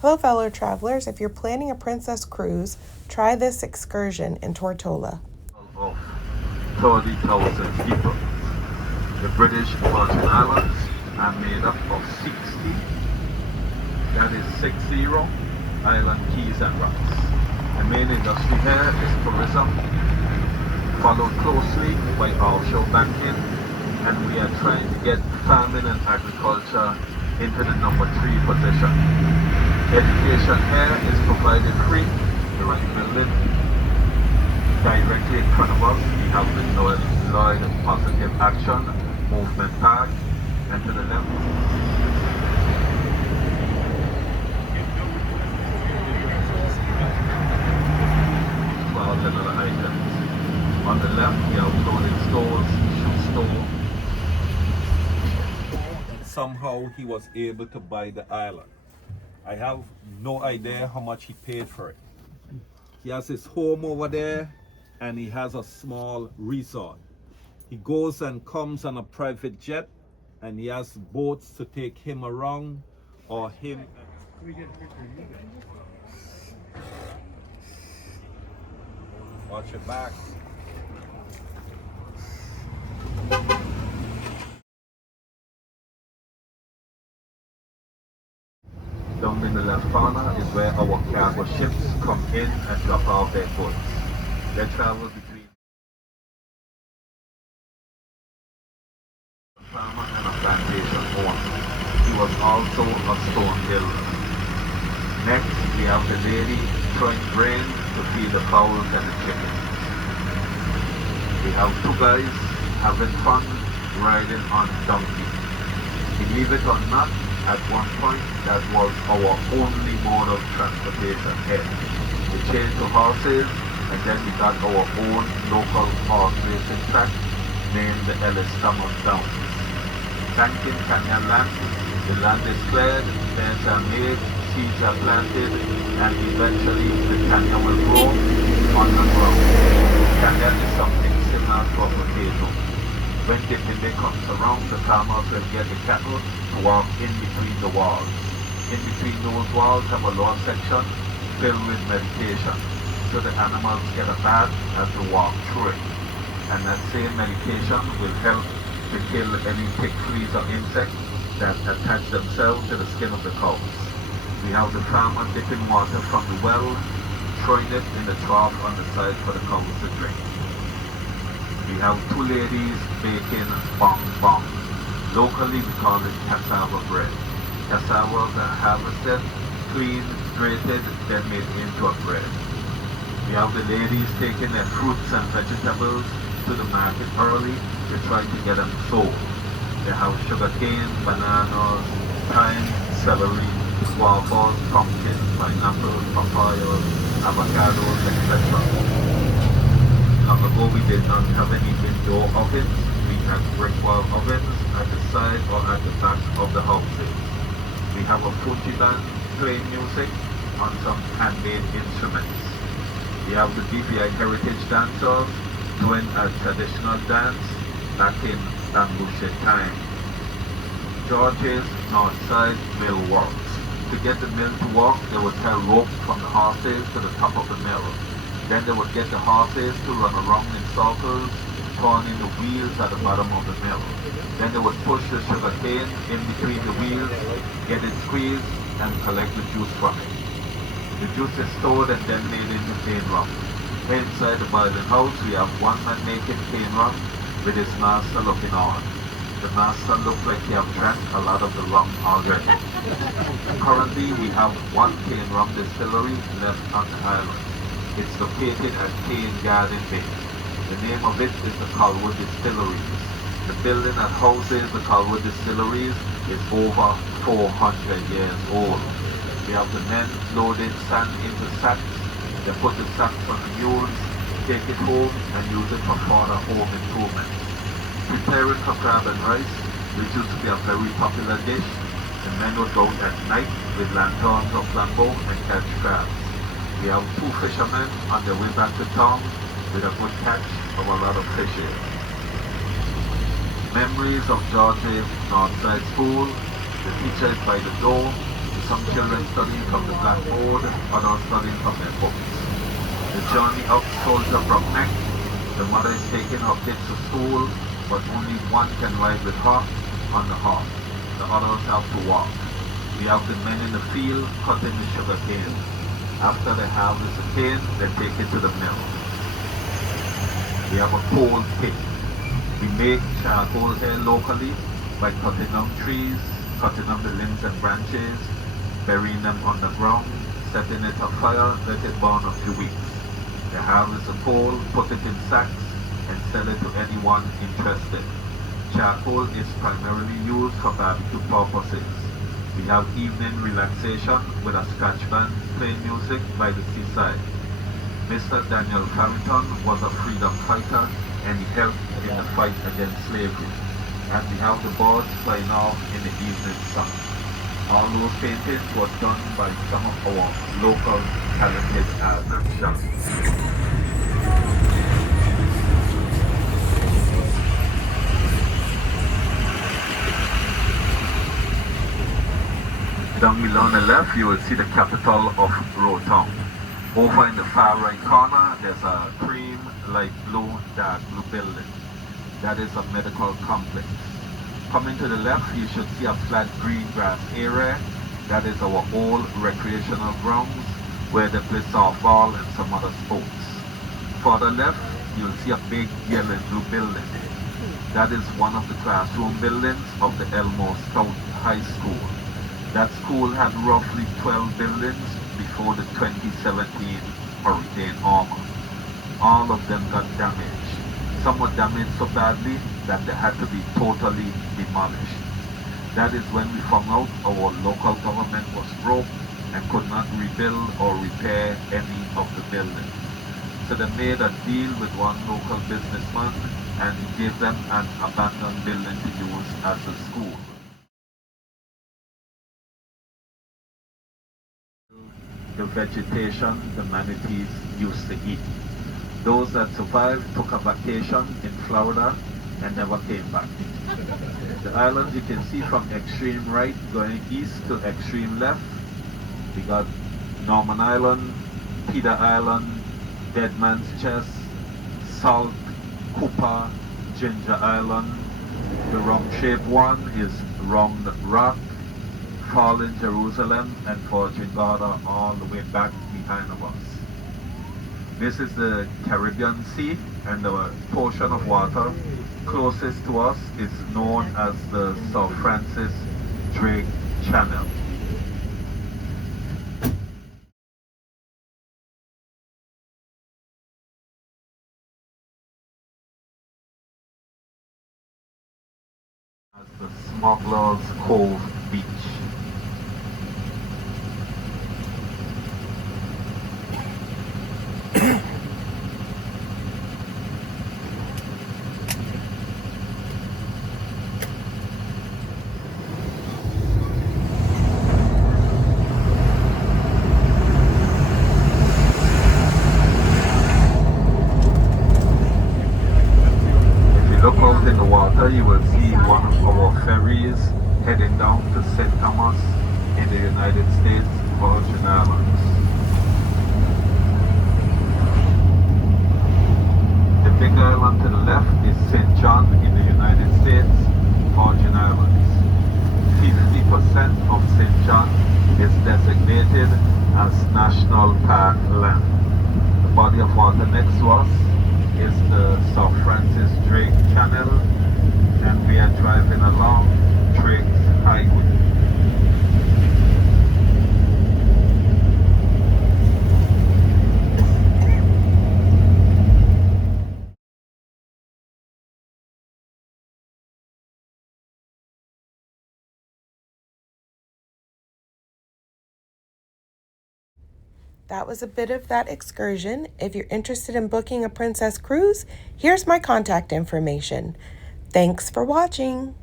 Hello, fellow travelers. If you're planning a princess cruise, try this excursion in Tortola. Of 30,000 people. The British Virgin Islands are made up of 60, that is 60 island keys and rocks. The main industry here is tourism, followed closely by offshore banking, and we are trying to get farming and agriculture into the number 3 position. Education here is provided free, the right building. Directly in front of us, we have the Lloyd Positive Action Movement Park, and to the left, 12 little items. On the left, we have clothing stores, shoe store. Somehow he was able to buy the island. I have no idea how much he paid for it. He has his home over there, and he has a small resort. He goes and comes on a private jet, and he has boats to take him around, or him. Watch your back. Down in the left corner is where our cargo ships come in and drop off their goods. They travel between a farmer and a plantation owner. He was also a stone builder. Next, we have the lady throwing grain to feed the fowls and the chickens. We have 2 guys having fun riding on donkey. Believe it or not, at one point that was our only mode of transportation here. We changed to horses, and then we got our own local horse racing track named the Ellis Thomas Downs. Banking Canyon land, the land is cleared, beds are made, seeds are planted, and eventually the canyon will grow on the ground. Canyon is something similar to a potato. When Dipinde comes around, the farmers will get the cattle to walk in between the walls. In between those walls have a lower section filled with medication, so the animals get a bath as they walk through it. And that same medication will help to kill any tick, fleas or insects that attach themselves to the skin of the cows. We have the farmer dipping water from the well, throwing it in the trough on the side for the cows to drink. We have 2 ladies baking bong bong. Locally we call it cassava bread. Cassavas are harvested, cleaned, grated, then made into a bread. We have the ladies taking their fruits and vegetables to the market early to try to get them sold. They have sugarcane, bananas, thyme, celery, guavas, pumpkins, pineapples, papayas, avocados, etc. Long ago we did not have any indoor ovens. We had brick wall ovens at the side or at the back of the houses. We have a Fuji band playing music on some handmade instruments. We have the BPI heritage dancers doing a traditional dance back in Bambushe time. George's North Side mill works. To get the mill to work, they would tie rope from the horses to the top of the mill. Then they would get the horses to run around in circles, turning the wheels at the bottom of the mill. Then they would push the sugar cane in between the wheels, get it squeezed, and collect the juice from it. The juice is stored and then made into cane rum. Inside the boiling house, we have one man making cane rum with his master looking on. The master looked like he had drank a lot of the rum already. Currently, we have 1 cane rum distillery left on the island. It's located at Cane Garden Bay. The name of it is the Colwood Distilleries. The building that houses the Colwood Distilleries is over 400 years old. We have the men loading sand into sacks. They put the sacks on the mules, take it home, and use it for further home improvements. Preparing for crab and rice, which used to be a very popular dish, the men would go out at night with lanterns or flambeaux and catch crabs. We have 2 fishermen on their way back to town with a good catch of a lot of fishes. Memories of George's Northside School. The teacher is by the door. The some children studying from the blackboard, others studying from their books. The journey up Soldier Brook Neck, the mother is taking her kids to school, but only one can ride with her on the horse. The others have to walk. We have the men in the field cutting the sugar cane. After they harvest the cane, they take it to the mill. We have a coal pit. We make charcoal here locally by cutting down trees, cutting down the limbs and branches, burying them underground, setting it on fire, let it burn a few weeks. They harvest the coal, put it in sacks, and sell it to anyone interested. Charcoal is primarily used for barbecue purposes. We have evening relaxation with a scratch band playing music by the seaside. Mr. Daniel Farrington was a freedom fighter and he helped in the fight against slavery. And we have the birds flying off in the evening sun. All those paintings were done by some of our local talented artisans. Down below on the left, you will see the capital of Rotown. Over in the far right corner, there's a cream, light blue, dark blue building. That is a medical complex. Coming to the left, you should see a flat green grass area. That is our old recreational grounds where they play softball and some other sports. Further left, you'll see a big yellow and blue building. That is one of the classroom buildings of the Elmore Scout High School. That school had roughly 12 buildings before the 2017 Hurricane Irma. All of them got damaged. Some were damaged so badly that they had to be totally demolished. That is when we found out our local government was broke and could not rebuild or repair any of the buildings. So they made a deal with one local businessman and he gave them an abandoned building to use as a school. The vegetation the manatees used to eat. Those that survived took a vacation in Florida and never came back. The islands you can see from extreme right going east to extreme left. We got Norman Island, Peter Island, Dead Man's Chest, Salt, Cooper, Ginger Island. The round shaped one is Round Rock, Fallen Jerusalem, and Fortune Garda all the way back behind of us. This is the Caribbean Sea, and the portion of water closest to us is known as the Sir Francis Drake Channel. As the Smuggler's Cove Beach. Look out in the water, you will see one of our ferries heading down to St. Thomas in the United States, Virgin Islands. The big island to the left is St. John in the United States, Virgin Islands. 50% of St. John is designated as National Park land. The body of water next to us is the Sir Francis Drake Channel, and we are driving along Drake's Highway. That was a bit of that excursion. If you're interested in booking a princess cruise, here's my contact information. Thanks for watching.